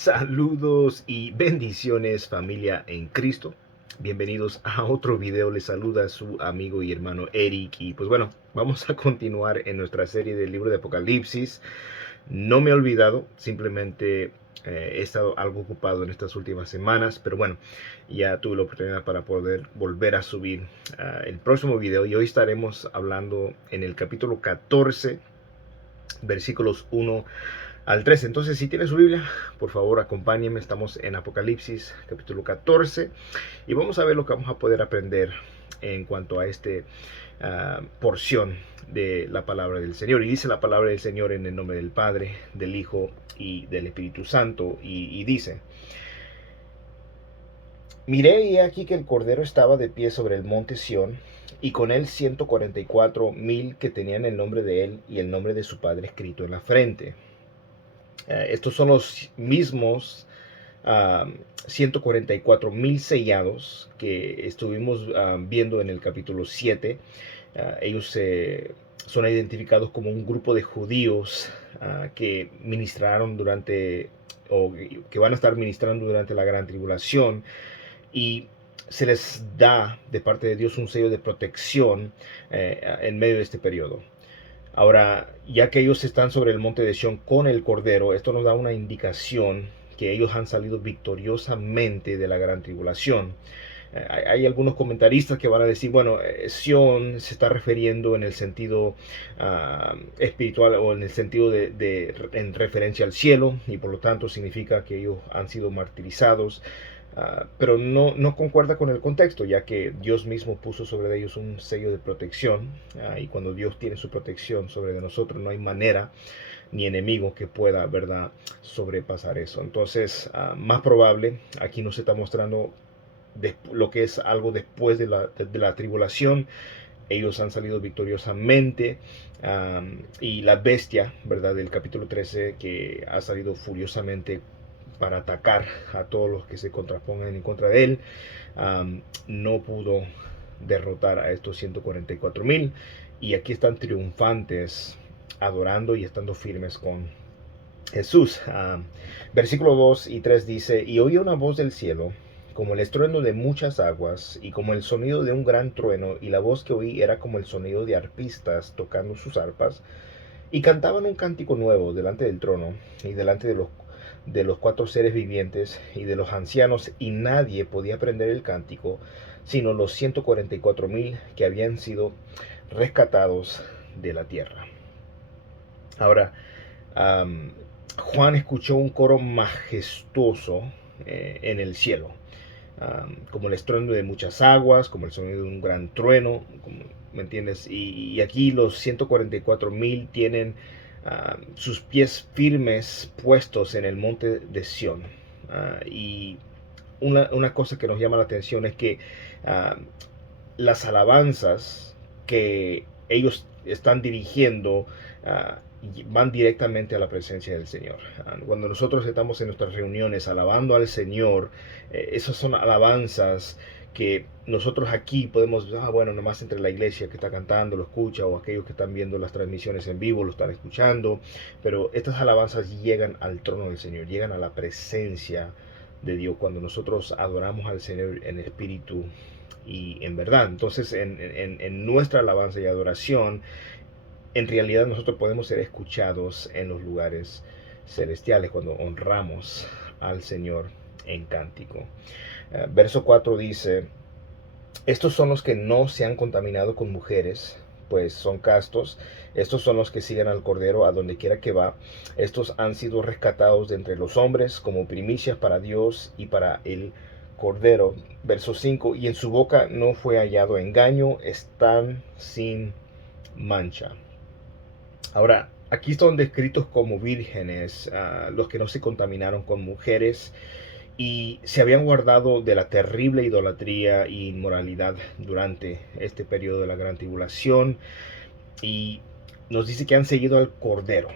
Saludos y bendiciones, familia en Cristo. Bienvenidos a otro video. Les saluda su amigo y hermano Eric. Y pues bueno, vamos a continuar en nuestra serie del libro de Apocalipsis. No me he olvidado, simplemente he estado algo ocupado en estas últimas semanas, pero bueno, ya tuve la oportunidad para poder volver a subir el próximo video. Y hoy estaremos hablando en el capítulo 14, versículos 1 al 13. Entonces, si tienes su Biblia, por favor acompáñenme. Estamos en Apocalipsis capítulo 14 y vamos a ver lo que vamos a poder aprender en cuanto a esta porción de la palabra del Señor. Y dice la palabra del Señor en el nombre del Padre, del Hijo y del Espíritu Santo. Y dice: Miré y he aquí que el Cordero estaba de pie sobre el monte Sión, y con él 144,000 que tenían el nombre de él y el nombre de su Padre escrito en la frente. Estos son los mismos 144,000 sellados que estuvimos viendo en el capítulo 7. Ellos son identificados como un grupo de judíos que ministraron o que van a estar ministrando durante la gran tribulación, y se les da de parte de Dios un sello de protección en medio de este periodo. Ahora, ya que ellos están sobre el monte de Sión con el Cordero, esto nos da una indicación que ellos han salido victoriosamente de la gran tribulación. Hay algunos comentaristas que van a decir, bueno, Sión se está refiriendo en el sentido espiritual, o en el sentido en referencia al cielo, y por lo tanto significa que ellos han sido martirizados. Pero no concuerda con el contexto, ya que Dios mismo puso sobre ellos un sello de protección, y cuando Dios tiene su protección sobre de nosotros, no hay manera ni enemigo que pueda, ¿verdad?, sobrepasar eso. Entonces, más probable, aquí nos está mostrando lo que es algo después de la tribulación. Ellos han salido victoriosamente, y la bestia, ¿verdad?, del capítulo 13, que ha salido furiosamente para atacar a todos los que se contrapongan en contra de él, no pudo derrotar a estos 144,000, y aquí están triunfantes, adorando y estando firmes con Jesús. Versículo 2 y 3 dice: Y oí una voz del cielo, como el estruendo de muchas aguas, y como el sonido de un gran trueno, y la voz que oí era como el sonido de arpistas tocando sus arpas, y cantaban un cántico nuevo delante del trono, y delante de los cuatro seres vivientes y de los ancianos, y nadie podía aprender el cántico, sino los 144,000 que habían sido rescatados de la tierra. Ahora, Juan escuchó un coro majestuoso en el cielo, como el estruendo de muchas aguas, como el sonido de un gran trueno, ¿me entiendes? Y aquí los 144,000 tienen sus pies firmes puestos en el monte de Sión. Y una cosa que nos llama la atención es que las alabanzas que ellos están dirigiendo van directamente a la presencia del Señor. Cuando nosotros estamos en nuestras reuniones alabando al Señor, esas son alabanzas que nosotros aquí podemos, bueno, nomás entre la iglesia que está cantando lo escucha, o aquellos que están viendo las transmisiones en vivo lo están escuchando, pero estas alabanzas llegan al trono del Señor, llegan a la presencia de Dios cuando nosotros adoramos al Señor en espíritu y en verdad. Entonces, en nuestra alabanza y adoración, en realidad nosotros podemos ser escuchados en los lugares celestiales cuando honramos al Señor en cántico. Verso 4 dice: Estos son los que no se han contaminado con mujeres, pues son castos. Estos son los que siguen al Cordero a donde quiera que va. Estos han sido rescatados de entre los hombres como primicias para Dios y para el Cordero. Verso 5: Y en su boca no fue hallado engaño, están sin mancha. Ahora, aquí están descritos como vírgenes, los que no se contaminaron con mujeres y se habían guardado de la terrible idolatría e inmoralidad durante este periodo de la gran tribulación. Y nos dice que han seguido al Cordero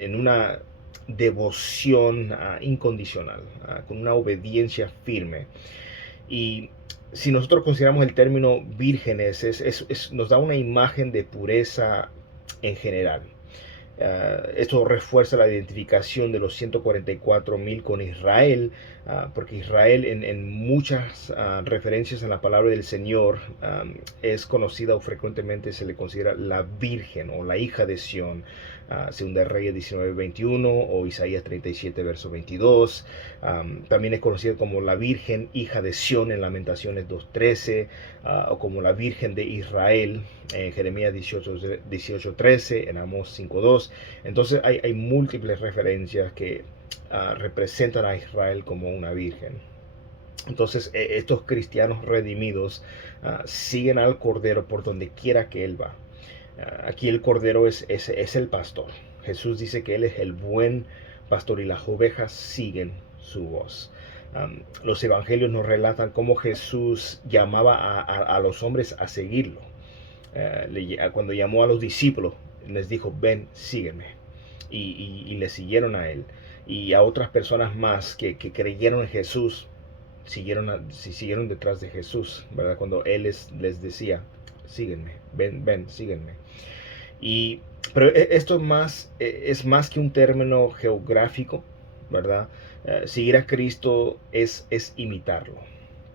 en una devoción incondicional, con una obediencia firme. Y si nosotros consideramos el término vírgenes, nos da una imagen de pureza en general. Esto refuerza la identificación de los 144,000 con Israel, porque Israel en muchas referencias en la palabra del Señor es conocida o frecuentemente se le considera la Virgen o la hija de Sión, según de Reyes 19:21 o Isaías 37, verso 22. También es conocida como la Virgen hija de Sión en Lamentaciones 2:13, o como la Virgen de Israel en Jeremías 18:13, en Amós 5:2. Entonces hay múltiples referencias que representan a Israel como una virgen. Entonces estos cristianos redimidos siguen al Cordero por donde quiera que Él va. Aquí el Cordero es el pastor. Jesús dice que Él es el buen pastor y las ovejas siguen su voz. Los evangelios nos relatan cómo Jesús llamaba a los hombres a seguirlo. Cuando llamó a los discípulos, les dijo, ven, sígueme. Y le siguieron a Él. Y a otras personas más que creyeron en Jesús, siguieron detrás de Jesús, ¿verdad? Cuando Él les decía, síguenme, ven, síguenme. Pero esto es más que un término geográfico, ¿verdad? Seguir a Cristo es imitarlo.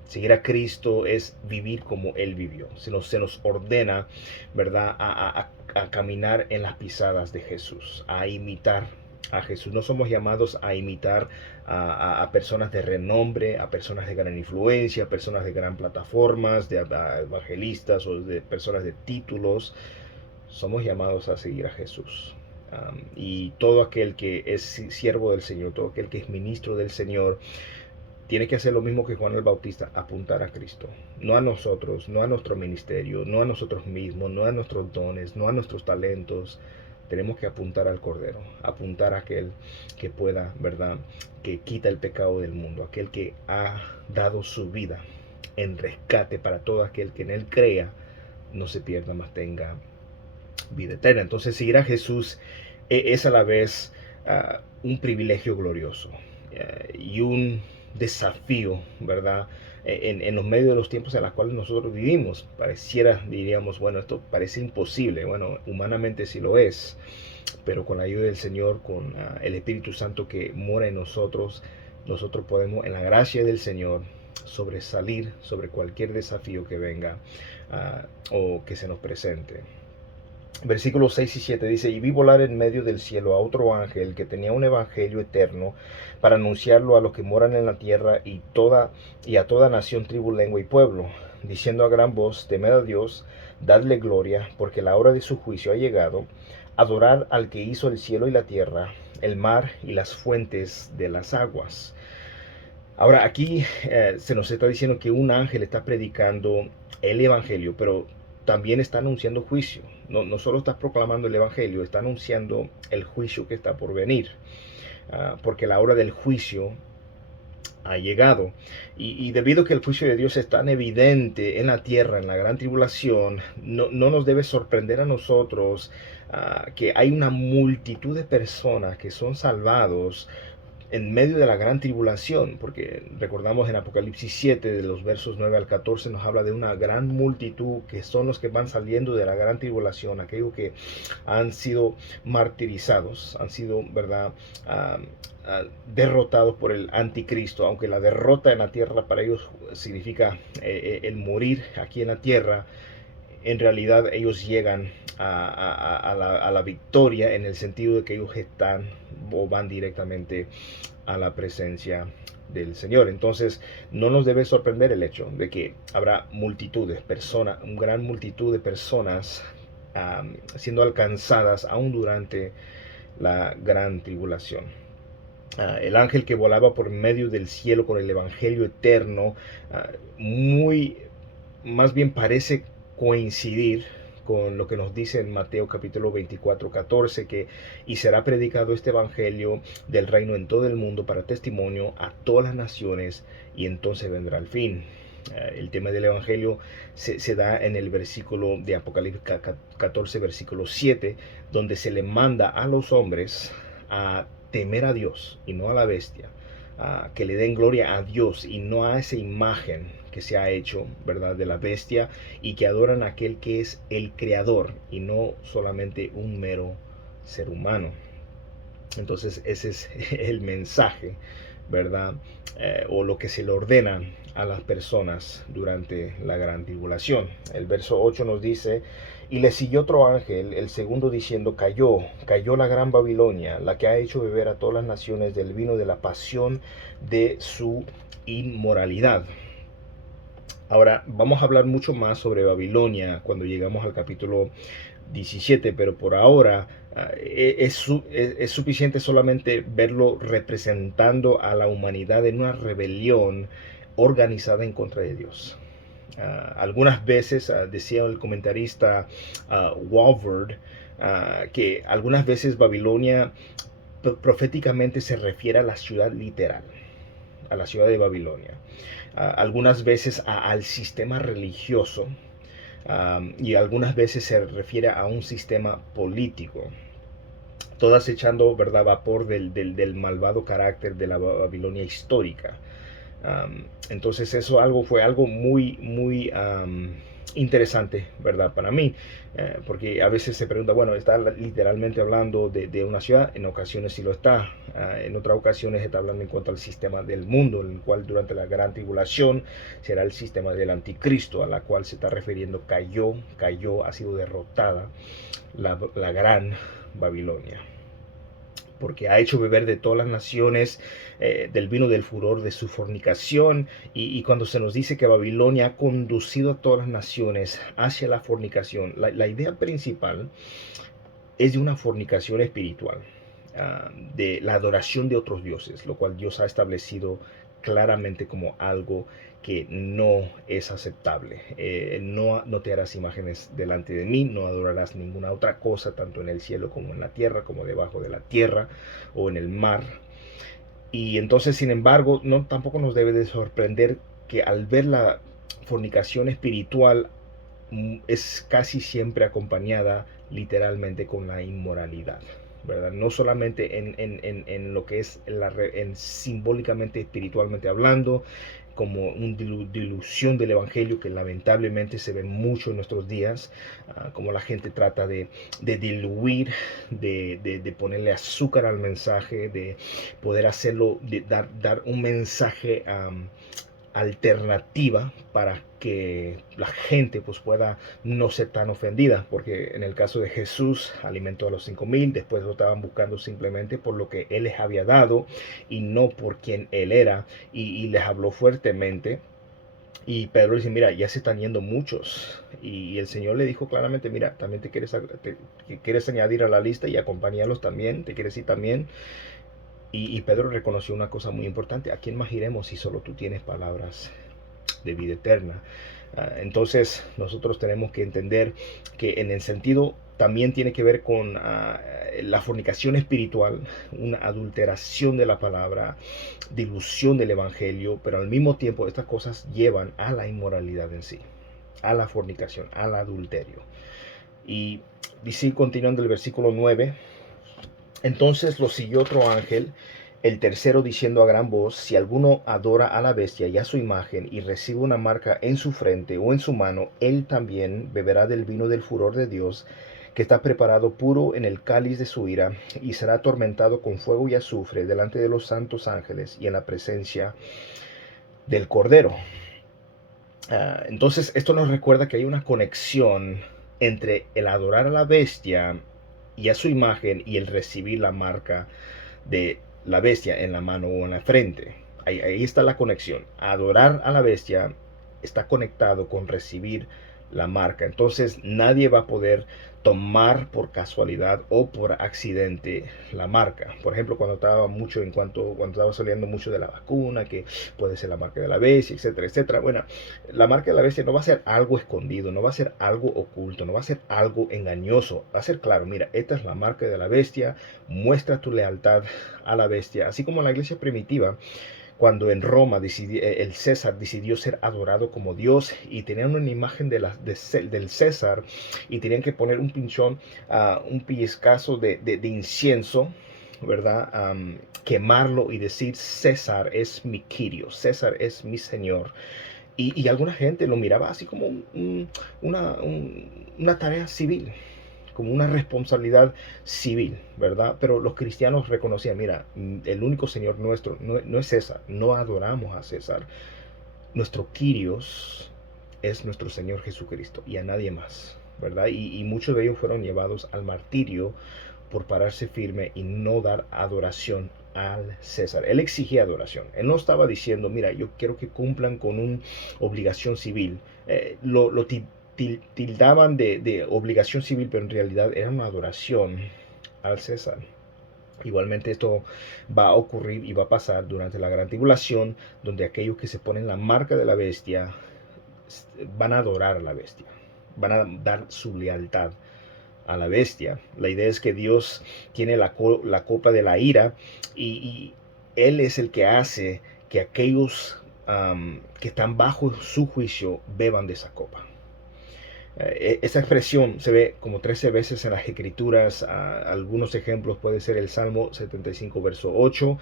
Seguir a Cristo es vivir como Él vivió. Se nos ordena, ¿verdad?, a caminar en las pisadas de Jesús, a imitar a Jesús. No somos llamados a imitar a personas de renombre, a personas de gran influencia, a personas de gran plataformas, de evangelistas o de personas de títulos. Somos llamados a seguir a Jesús. Y todo aquel que es siervo del Señor, todo aquel que es ministro del Señor, tiene que hacer lo mismo que Juan el Bautista, apuntar a Cristo. No a nosotros, no a nuestro ministerio, no a nosotros mismos, no a nuestros dones, no a nuestros talentos. Tenemos que apuntar al Cordero, apuntar a aquel que pueda, ¿verdad?, que quita el pecado del mundo, aquel que ha dado su vida en rescate para todo aquel que en Él crea, no se pierda, mas tenga vida eterna. Entonces seguir a Jesús es a la vez un privilegio glorioso y un desafío, ¿verdad? En los medios de los tiempos en los cuales nosotros vivimos. Pareciera, diríamos, bueno, esto parece imposible. Bueno, humanamente sí lo es, pero con la ayuda del Señor, con el Espíritu Santo que mora en nosotros, nosotros podemos, en la gracia del Señor, sobresalir sobre cualquier desafío que venga o que se nos presente. Versículos 6 y 7 dice, y vi volar en medio del cielo a otro ángel que tenía un evangelio eterno para anunciarlo a los que moran en la tierra y a toda nación, tribu, lengua y pueblo, diciendo a gran voz, temed a Dios, dadle gloria, porque la hora de su juicio ha llegado, adorar al que hizo el cielo y la tierra, el mar y las fuentes de las aguas. Ahora aquí se nos está diciendo que un ángel está predicando el evangelio, pero también está anunciando juicio. No solo está proclamando el evangelio, está anunciando el juicio que está por venir, porque la hora del juicio ha llegado. Y debido a que el juicio de Dios es tan evidente en la tierra, en la gran tribulación, no nos debe sorprender a nosotros que hay una multitud de personas que son salvados en medio de la gran tribulación, porque recordamos en Apocalipsis 7, de los versos 9 al 14, nos habla de una gran multitud que son los que van saliendo de la gran tribulación, aquellos que han sido martirizados, han sido, ¿verdad?, derrotados por el anticristo, aunque la derrota en la tierra para ellos significa el morir aquí en la tierra. En realidad ellos llegan a la victoria en el sentido de que ellos están o van directamente a la presencia del Señor. Entonces no nos debe sorprender el hecho de que habrá multitudes, personas, una gran multitud de personas siendo alcanzadas aún durante la gran tribulación. El ángel que volaba por medio del cielo con el evangelio eterno, más bien parece coincidir con lo que nos dice en Mateo capítulo 24:14, que y será predicado este evangelio del reino en todo el mundo para testimonio a todas las naciones y entonces vendrá el fin. El tema del evangelio se da en el versículo de Apocalipsis 14, versículo 7, donde se le manda a los hombres a temer a Dios y no a la bestia, que le den gloria a Dios y no a esa imagen que se ha hecho, ¿verdad?, de la bestia, y que adoran a aquel que es el creador y no solamente un mero ser humano. Entonces ese es el mensaje, ¿verdad? O lo que se le ordena a las personas durante la gran tribulación. El verso 8 nos dice: y le siguió otro ángel, el segundo, diciendo: cayó la gran Babilonia, la que ha hecho beber a todas las naciones del vino de la pasión de su inmoralidad. Ahora vamos a hablar mucho más sobre Babilonia cuando llegamos al capítulo 17, pero por ahora es suficiente solamente verlo representando a la humanidad en una rebelión organizada en contra de Dios. Algunas veces, decía el comentarista Walvoord, que algunas veces Babilonia proféticamente se refiere a la ciudad literal, a la ciudad de Babilonia. Algunas veces al sistema religioso, y algunas veces se refiere a un sistema político, todas echando, ¿verdad?, vapor del malvado carácter de la Babilonia histórica. Entonces eso fue algo muy interesante, ¿verdad?, para mí, porque a veces se pregunta, bueno, ¿está literalmente hablando de una ciudad? En ocasiones sí lo está. En otras ocasiones está hablando en cuanto al sistema del mundo, en el cual durante la gran tribulación será el sistema del anticristo, a la cual se está refiriendo: cayó, ha sido derrotada la gran Babilonia, porque ha hecho beber de todas las naciones del vino del furor de su fornicación. Y cuando se nos dice que Babilonia ha conducido a todas las naciones hacia la fornicación, la idea principal es de una fornicación espiritual, de la adoración de otros dioses, lo cual Dios ha establecido claramente como algo que no es aceptable. No te harás imágenes delante de mí, no adorarás ninguna otra cosa, tanto en el cielo como en la tierra, como debajo de la tierra o en el mar. Y entonces, sin embargo, tampoco nos debe de sorprender que al ver la fornicación espiritual, es casi siempre acompañada literalmente con la inmoralidad, ¿verdad? No solamente en lo que es simbólicamente, espiritualmente hablando, como una dilución del evangelio que lamentablemente se ve mucho en nuestros días, como la gente trata de diluir, de ponerle azúcar al mensaje, de poder hacerlo, de dar un mensaje alternativa para que la gente pues pueda no ser tan ofendida, porque en el caso de Jesús alimentó a los 5,000, después lo estaban buscando simplemente por lo que él les había dado y no por quien él era, y les habló fuertemente. Y Pedro dice: mira, ya se están yendo muchos. Y el Señor le dijo claramente: mira, también quieres añadir a la lista y acompañarlos también, te quieres ir también. Y Pedro reconoció una cosa muy importante: ¿a quién más iremos si solo tú tienes palabras de vida eterna? Entonces nosotros tenemos que entender que en el sentido también tiene que ver con la fornicación espiritual, una adulteración de la palabra, dilución del evangelio, pero al mismo tiempo estas cosas llevan a la inmoralidad en sí, a la fornicación, al adulterio. Y dice, continuando el versículo 9: entonces lo siguió otro ángel, el tercero, diciendo a gran voz: si alguno adora a la bestia y a su imagen, y recibe una marca en su frente o en su mano, él también beberá del vino del furor de Dios, que está preparado puro en el cáliz de su ira, y será atormentado con fuego y azufre delante de los santos ángeles y en la presencia del Cordero. Entonces esto nos recuerda que hay una conexión entre el adorar a la bestia y a su imagen y el recibir la marca de la bestia en la mano o en la frente. Ahí está la conexión. Adorar a la bestia está conectado con recibir la marca. Entonces nadie va a poder tomar por casualidad o por accidente la marca. Por ejemplo, cuando estaba saliendo mucho de la vacuna, que puede ser la marca de la bestia, etcétera, etcétera. Bueno, la marca de la bestia no va a ser algo escondido, no va a ser algo oculto, no va a ser algo engañoso. Va a ser claro: mira, esta es la marca de la bestia, muestra tu lealtad a la bestia. Así como la iglesia primitiva, cuando en Roma el César decidió ser adorado como Dios, y tenían una imagen del César, y tenían que poner un pinchón, un pellizcazo de incienso, ¿verdad? Quemarlo y decir: César es mi Kyrios, César es mi Señor. Y alguna gente lo miraba así como una tarea civil, como una responsabilidad civil, ¿verdad? Pero los cristianos reconocían, mira, el único Señor nuestro no es César, no adoramos a César. Nuestro Kyrios es nuestro Señor Jesucristo y a nadie más, ¿verdad? Y muchos de ellos fueron llevados al martirio por pararse firme y no dar adoración al César. Él exigía adoración. Él no estaba diciendo, mira, yo quiero que cumplan con una obligación civil. Lo tildaban de obligación civil, pero en realidad era una adoración al César. Igualmente esto va a ocurrir y va a pasar durante la gran tribulación, donde aquellos que se ponen la marca de la bestia van a adorar a la bestia, van a dar su lealtad a la bestia. La idea es que Dios tiene la copa de la ira y Él es el que hace que aquellos que están bajo su juicio beban de esa copa. Esa expresión se ve como 13 veces en las escrituras. Algunos ejemplos puede ser el Salmo 75 verso 8,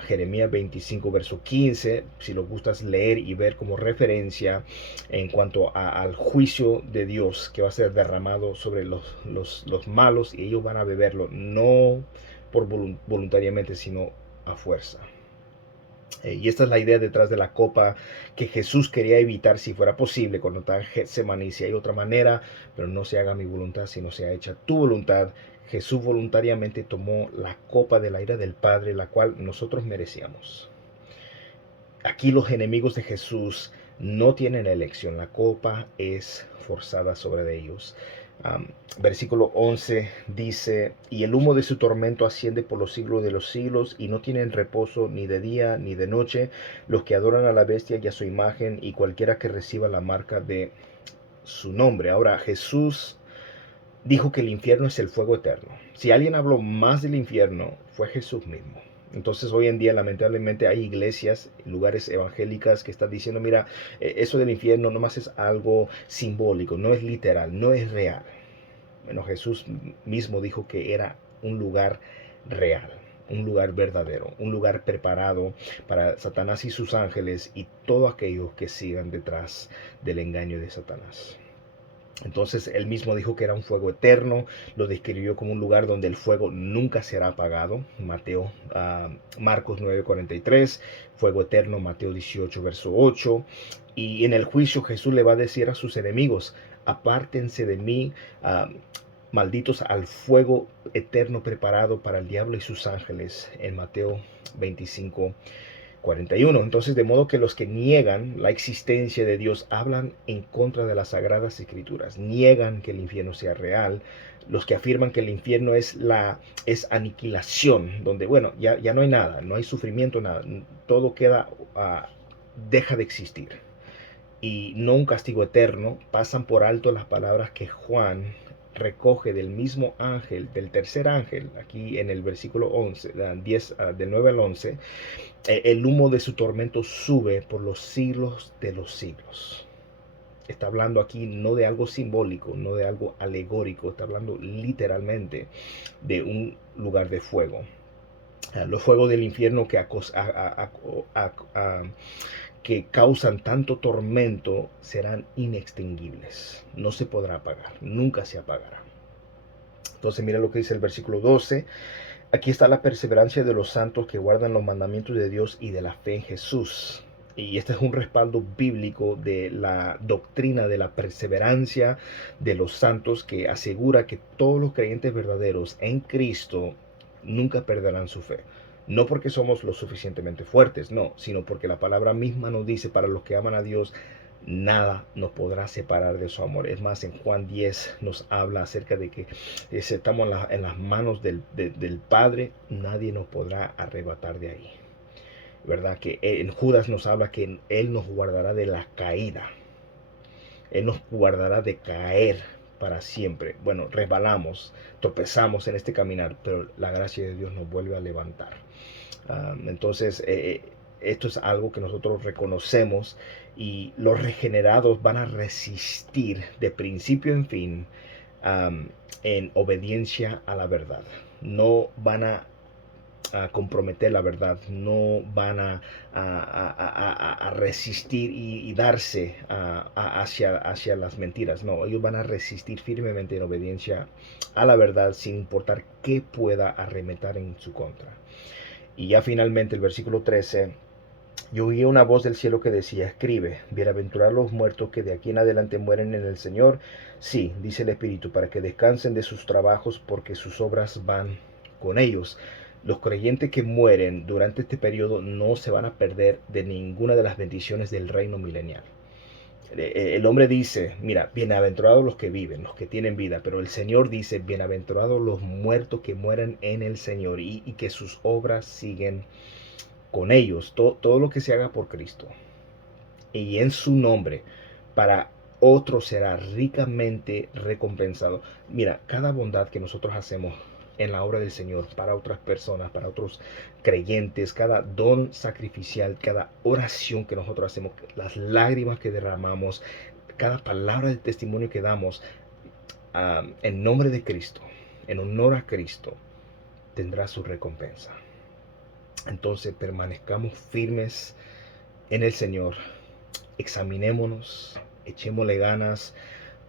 Jeremías 25 verso 15, si lo gustas leer y ver como referencia en cuanto al juicio de Dios que va a ser derramado sobre los malos, y ellos van a beberlo no por voluntariamente, sino a fuerza. Y esta es la idea detrás de la copa que Jesús quería evitar si fuera posible cuando estaba en Getsemaní. Si hay otra manera, pero no se haga mi voluntad, sino sea hecha tu voluntad. Jesús voluntariamente tomó la copa de la ira del Padre, la cual nosotros merecíamos. Aquí los enemigos de Jesús no tienen elección. La copa es forzada sobre ellos. Versículo 11 dice, y el humo de su tormento asciende por los siglos de los siglos, y no tienen reposo ni de día ni de noche los que adoran a la bestia y a su imagen, y cualquiera que reciba la marca de su nombre. Ahora, Jesús dijo que el infierno es el fuego eterno. Si alguien habló más del infierno, fue Jesús mismo. Entonces hoy en día lamentablemente hay iglesias, lugares evangélicas que están diciendo, mira, eso del infierno nomás es algo simbólico, no es literal, no es real. Bueno, Jesús mismo dijo que era un lugar real, un lugar verdadero, un lugar preparado para Satanás y sus ángeles y todos aquellos que sigan detrás del engaño de Satanás. Entonces él mismo dijo que era un fuego eterno, lo describió como un lugar donde el fuego nunca será apagado. Marcos 9:43, fuego eterno, Mateo 18, verso 8. Y en el juicio Jesús le va a decir a sus enemigos, apártense de mí, malditos, al fuego eterno preparado para el diablo y sus ángeles, en Mateo 25:41. Entonces, de modo que los que niegan la existencia de Dios hablan en contra de las sagradas escrituras, niegan que el infierno sea real. Los que afirman que el infierno es aniquilación, donde, bueno, ya no hay nada, no hay sufrimiento, nada, todo queda, deja de existir. Y no un castigo eterno, pasan por alto las palabras que Juan recoge del mismo ángel, del tercer ángel, aquí en el versículo 11, 10, del 9 al 11, el humo de su tormento sube por los siglos de los siglos. Está hablando aquí no de algo simbólico, no de algo alegórico, está hablando literalmente de un lugar de fuego. Los fuegos del infierno que causan tanto tormento serán inextinguibles. No se podrá apagar, nunca se apagará. Entonces mira lo que dice el versículo 12. Aquí está la perseverancia de los santos que guardan los mandamientos de Dios y de la fe en Jesús. Y este es un respaldo bíblico de la doctrina de la perseverancia de los santos, que asegura que todos los creyentes verdaderos en Cristo nunca perderán su fe. No porque somos lo suficientemente fuertes, no, sino porque la palabra misma nos dice, para los que aman a Dios, nada nos podrá separar de su amor. Es más, en Juan 10 nos habla acerca de que si estamos en las manos del Padre, nadie nos podrá arrebatar de ahí. ¿Verdad? Que en Judas nos habla que Él nos guardará de la caída. Él nos guardará de caer para siempre. Bueno, resbalamos, tropezamos en este caminar, pero la gracia de Dios nos vuelve a levantar. Entonces, esto es algo que nosotros reconocemos, y los regenerados van a resistir de principio en fin en obediencia a la verdad. No van a a comprometer la verdad, no van a resistir y darse hacia las mentiras. No, ellos van a resistir firmemente en obediencia a la verdad sin importar qué pueda arremeter en su contra. Y ya finalmente el versículo 13. Yo oí una voz del cielo que decía, escribe, bienaventurados los muertos que de aquí en adelante mueren en el Señor. Sí, dice el Espíritu, para que descansen de sus trabajos porque sus obras van con ellos. Los creyentes que mueren durante este periodo no se van a perder de ninguna de las bendiciones del reino milenial. El hombre dice, mira, bienaventurados los que viven, los que tienen vida, pero el Señor dice, bienaventurados los muertos que mueren en el Señor y que sus obras siguen con ellos, todo lo que se haga por Cristo y en su nombre para otro será ricamente recompensado. Mira, cada bondad que nosotros hacemos en la obra del Señor para otras personas, para otros creyentes, cada don sacrificial, cada oración que nosotros hacemos, las lágrimas que derramamos, cada palabra de testimonio que damos en nombre de Cristo, en honor a Cristo, tendrá su recompensa. Entonces permanezcamos firmes en el Señor, examinémonos, echémosle ganas,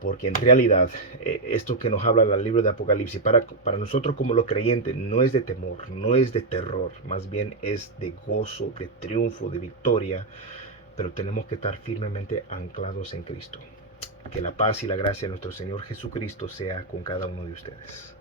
porque en realidad esto que nos habla el libro de Apocalipsis, para nosotros como los creyentes, no es de temor, no es de terror, más bien es de gozo, de triunfo, de victoria, pero tenemos que estar firmemente anclados en Cristo. Que la paz y la gracia de nuestro Señor Jesucristo sea con cada uno de ustedes.